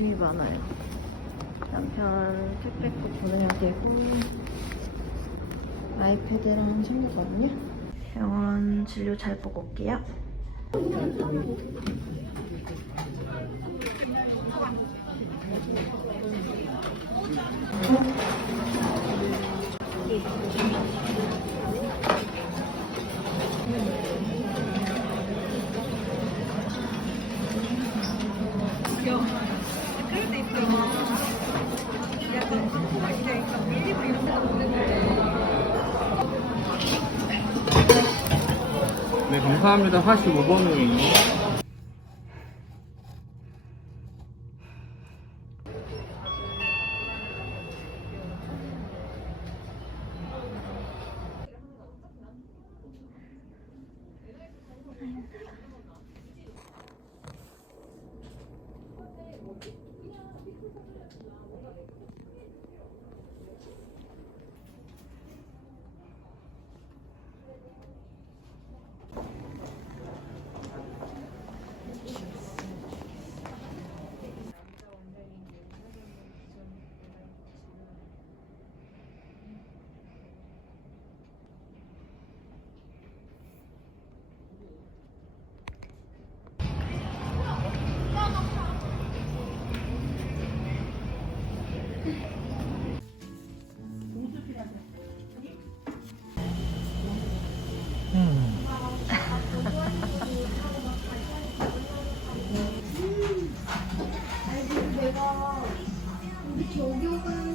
짐이 많아요. 남편 택배도 보내야 되고 아이패드랑 챙겼거든요. 병원 진료 잘 보고 올게요. 네, 감사합니다. 45번으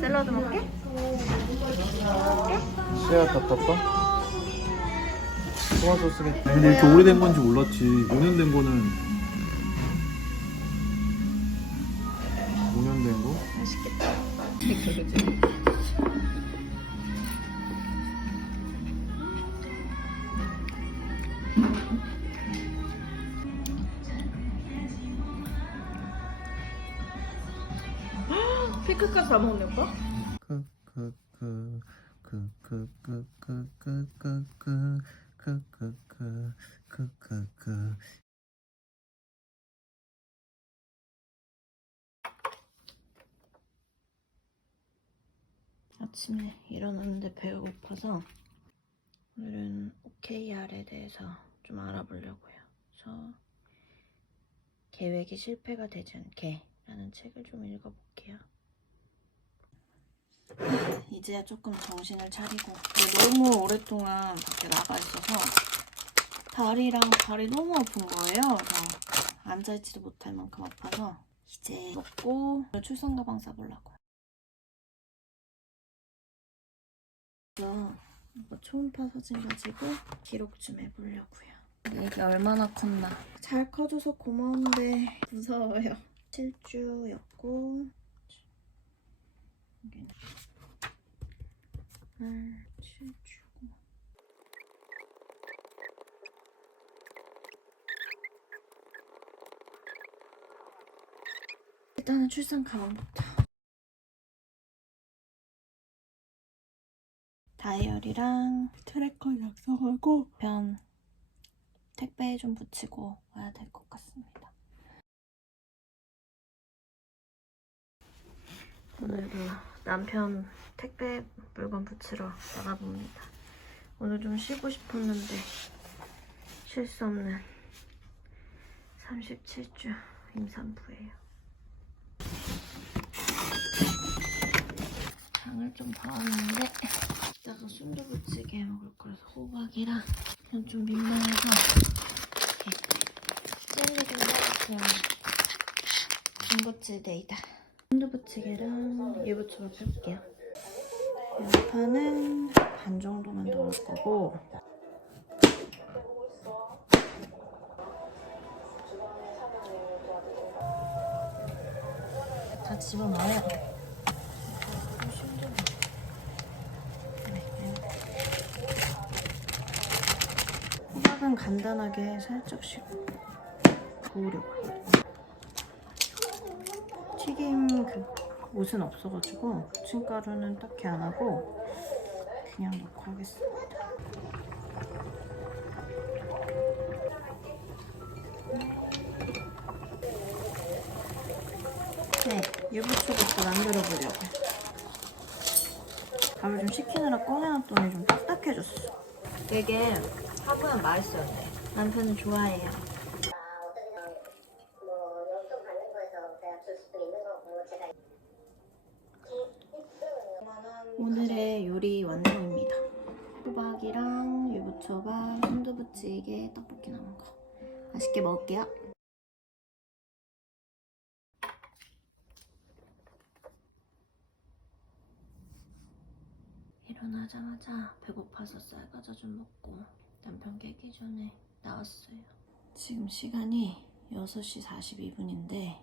샐러드 먹게? 씨앗 덮었어? 소화 소스겠다. 근데 이렇게 오래된 건지 몰랐지. 5년 된 거는. 5년 된 거? 맛있겠다. 그치? 피클까지 다 먹었네 오빠? 크크크크크크크크크크크크크크크 아침에 일어났는데 배가 고파서 오늘은 OKR에 대해서 좀 알아보려고요. 그래서 계획이 실패가 되지 않게 라는 책을 좀 읽어볼게요. 이제야 조금 정신을 차리고 너무 오랫동안 밖에 나가 있어서 다리랑 발이 너무 아픈 거예요. 앉아있지도 못할 만큼 아파서 이제 먹고 출산 가방. 그래서 이거 초음파 사진 가지고 기록 좀 해보려고요. 애기 얼마나 컸나. 잘 커줘서 고마운데 무서워요. 7주였고 7주고 일단은 출산 가방부터 다이어리랑 트래커 작성하고 편 택배에 좀 붙이고 와야 될 것 같습니다. 오늘도 남편 택배 물건 붙이러 나가봅니다. 오늘 좀 쉬고 싶었는데 쉴 수 없는 37주 임산부예요. 장을 좀 봐왔는데 이따가 순두부찌개 먹을 거라서 호박이랑 그냥 좀 민망해서 이렇게 젤리를 넣고 군것질 데이다. 순두부찌개랑 유부초밥 해볼게요. 양파는 반 정도만 넣을 거고 다 집어넣어요. 호박은 간단하게 살짝씩 구우려고요. 튀김 그 옷은 없어가지고 부침가루는 딱히 안 하고 그냥 넣고 하겠습니다. 네. 유부초밥도 만들어 보려고. 밥을 좀 식히느라 꺼내놨더니 좀 딱딱해졌어. 되게 화보면 맛있어요. 남편은 좋아해요. 요리 완성입니다. 호박이랑 유부초밥, 순두부찌개, 떡볶이 나온 거. 맛있게 먹을게요. 일어나자마자 배고파서 쌀과자 좀 먹고 남편 깨기 전에 나왔어요. 지금 시간이 6시 42분인데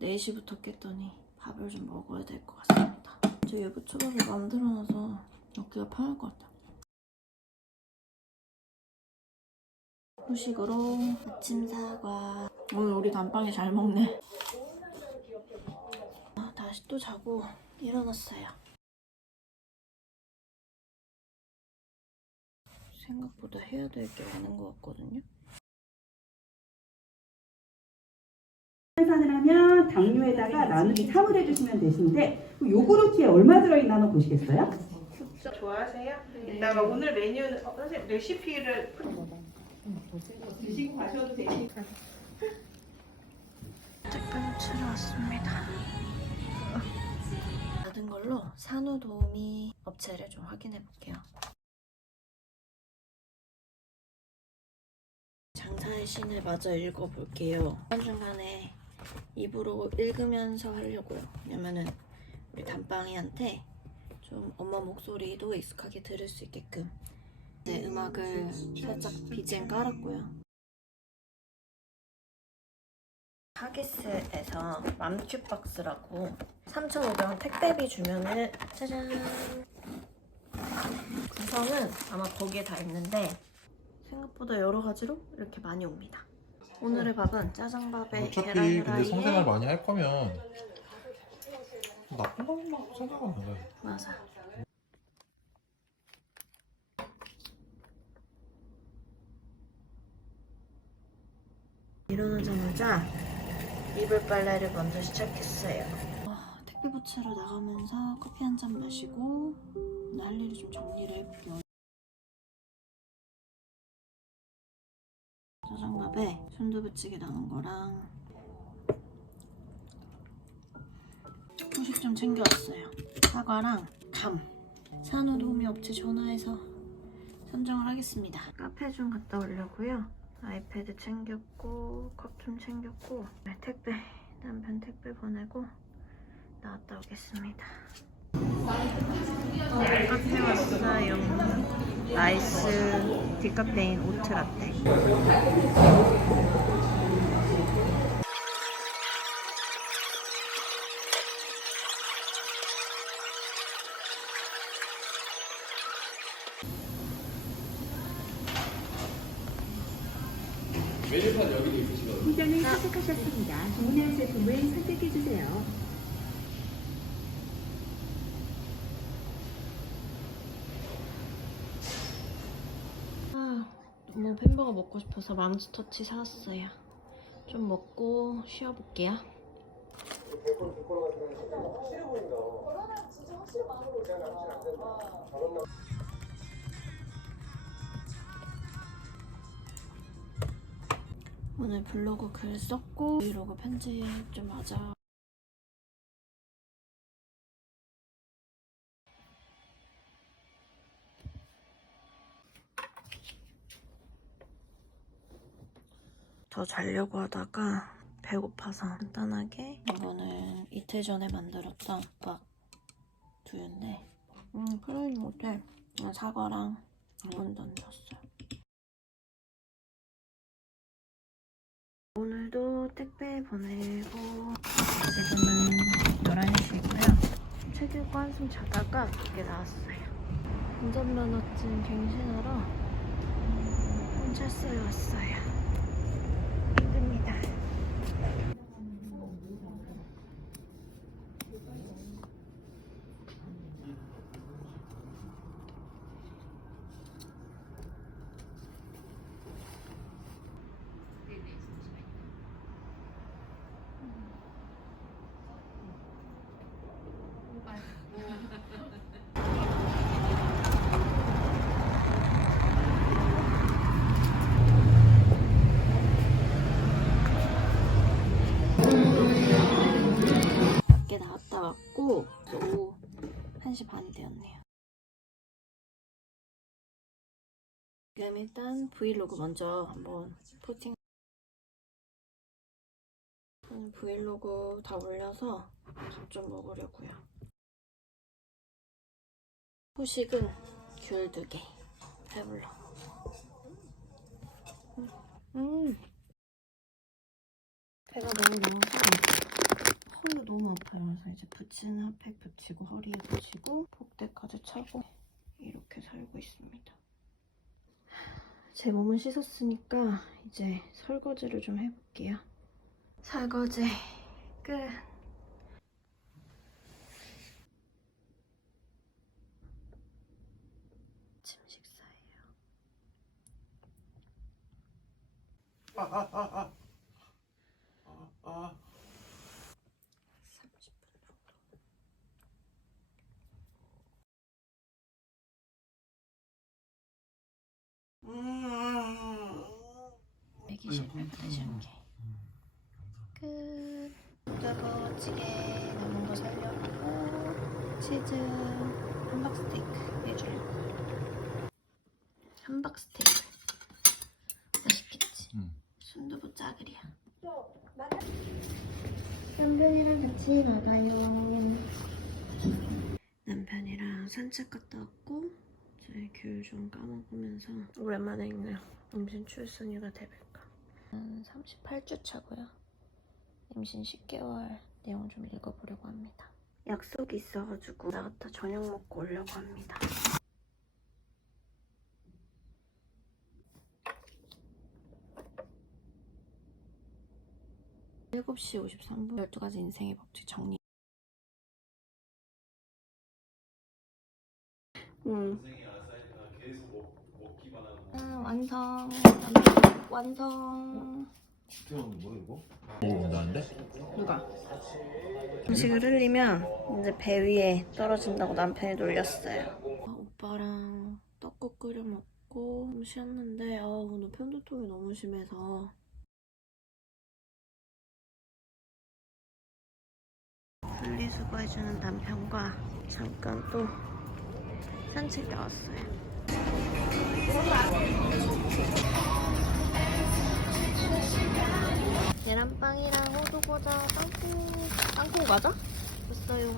4시부터 깼더니 밥을 좀 먹어야 될 것 같습니다. 저 유부초밥을 만들어놔서 먹기가 편할 것 같아요. 후식으로 아침 사과. 오늘 우리 단빵이 잘 먹네. 아, 다시 또 자고 일어났어요. 생각보다 해야 될 게 많은 것 같거든요. 환산을 하면 당뇨에다가 나누기 3을 해주시면 되시는데 그 요구르트에 얼마 들어있나 한번 보시겠어요? 좋아하세요? 이따가 오늘 메뉴는 어, 선생님 레시피를 드시고 가셔도 되니까 택배를 치러 왔습니다. 받은 걸로 산후 도우미 업체를 좀 확인해 볼게요. 장사의 신을 마저 읽어볼게요. 중간중간에 입으로 읽으면서 하려고요. 왜냐면은 우리 단빵이한테 좀 엄마 목소리도 익숙하게 들을 수 있게끔 네, 음악을 살짝 BGM 깔았고요. 하기스에서 맘큐박스라고 3,500원 택배비 주면은 짜잔 구성은 아마 거기에 다 있는데 생각보다 여러 가지로 이렇게 많이 옵니다. 오늘의 밥은 짜장밥에 어차피 계란 근데 후라이에 성생활 많이 할 거면 나쁜 건 생각 안 나요. 맞아. 일어나자마자 이불 빨래를 먼저 시작했어요. 아, 택배 부채로 나가면서 커피 한 잔 마시고 할 일을 좀 정리를 해볼게요. 짜장밥에 순두부찌개 나온 거랑 후식 좀 챙겨왔어요. 사과랑 감뭐 산후 도우미 업체 전화해서 선정을 하겠습니다. 카페 좀 갔다 오려고요. 아이패드 챙겼고 컵 좀 챙겼고 네, 택배 남편 택배 보내고 나왔다 오겠습니다. 어, 카페 왔어요. 아이스 디카페인 오트 라떼. 포장을 선택하셨습니다. 주문할 제품을 선택해 주세요. 아, 너무 햄버거 먹고 싶어서 맘스터치 사왔어요. 좀 먹고 쉬어볼게요. 오늘 블로그 글 썼고 브이로그 편집 좀 하자. 더 자려고 하다가 배고파서 간단하게 이거는 이틀 전에 만들었던 밥 두유인데 음 그러지 못해. 사과랑 당근도 얹었어요. 오늘도 택배 보내고 지금은 11시고요. 책 읽고 한숨 자다가 밖에 나왔어요. 운전면허증 갱신하러 혼자스에 왔어요 오후 1시 반이 되었네요. 지금 일단 브이로그 먼저 한번 포팅 음, 브이로그 다 올려서 밥 좀 먹으려고요. 후식은 귤 두 개. 배불러. 음. 음. 배가 너무 너무 서 허리 너무 아파요. 그래서 이제 붙이는 핫팩 붙이고 허리에 붙이고 복대까지 차고 이렇게 살고 있습니다. 제 몸은 씻었으니까 이제 설거지를 좀 해볼게요. 설거지 끝. 아침 식사예요. 아. 30분 정도. 애기 실패 드실게. 끝. 뜨거워지게 남은 거 살려고 치즈 함박 스테이크 해주려고. 함박 스테이크. 맛있겠지? 응. 순두부 짜글이야. 남편이랑 같이 나가요. 남편이랑 산책 갔다 왔고 이제 귤좀 까먹으면서 오랜만에 읽네요. 임신 출산휴가 대백과 38주 차고요. 임신 10개월 내용 좀 읽어보려고 합니다. 약속이 있어가지고 나갔다 저녁 먹고 오려고 합니다. 일곱 시 53분 12가지 인생의 법칙 정리 음. 아, 완성 완성 뭐? 누가? 음식을 흘리면 이제 배 위에 떨어진다고 남편이 놀렸어요. 아, 오빠랑 떡국 끓여 먹고 좀 쉬었는데 아, 오늘 편두통이 너무 심해서 분리수거해주는 남편과 잠깐 또 산책 나왔어요. 계란빵이랑 호두 과자 땅콩 땅콩 과자? 있어요.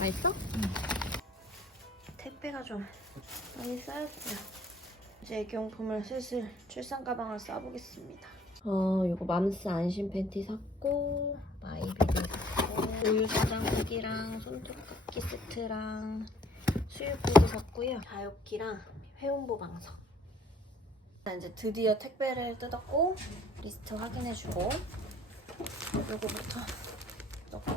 맛있어? 응. 택배가 좀 많이 쌓였어요. 이제 애기용품을 슬슬 출산 가방을 싸보겠습니다. 어, 이거 맘스 안심 팬티 샀고 마이비비 샀고 우유 저장고기랑 손톱 깎기 세트랑 수유패드 샀고요. 다육기랑 회원보 방석. 자, 이제 드디어 택배를 뜯었고 리스트 확인해주고 요거부터 넣고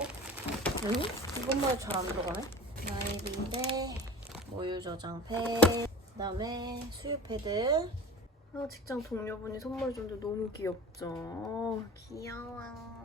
아니? 이것만 잘 안 들어가네 나일인데 모유 저장팩 그다음에 수유 패드 아, 직장 동료분이 선물 줬는데 너무 귀엽죠 귀여워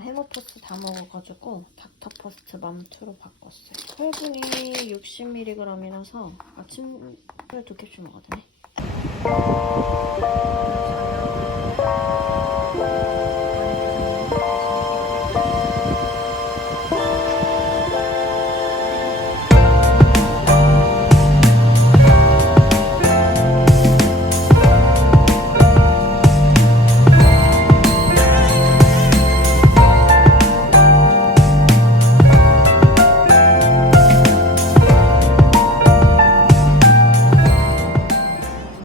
어, 해머포스 다 먹어가지고 닥터퍼스트 맘2로 바꿨어요. 혈분이 60mg이라서 아침에 두 캡슐 먹어도 되네.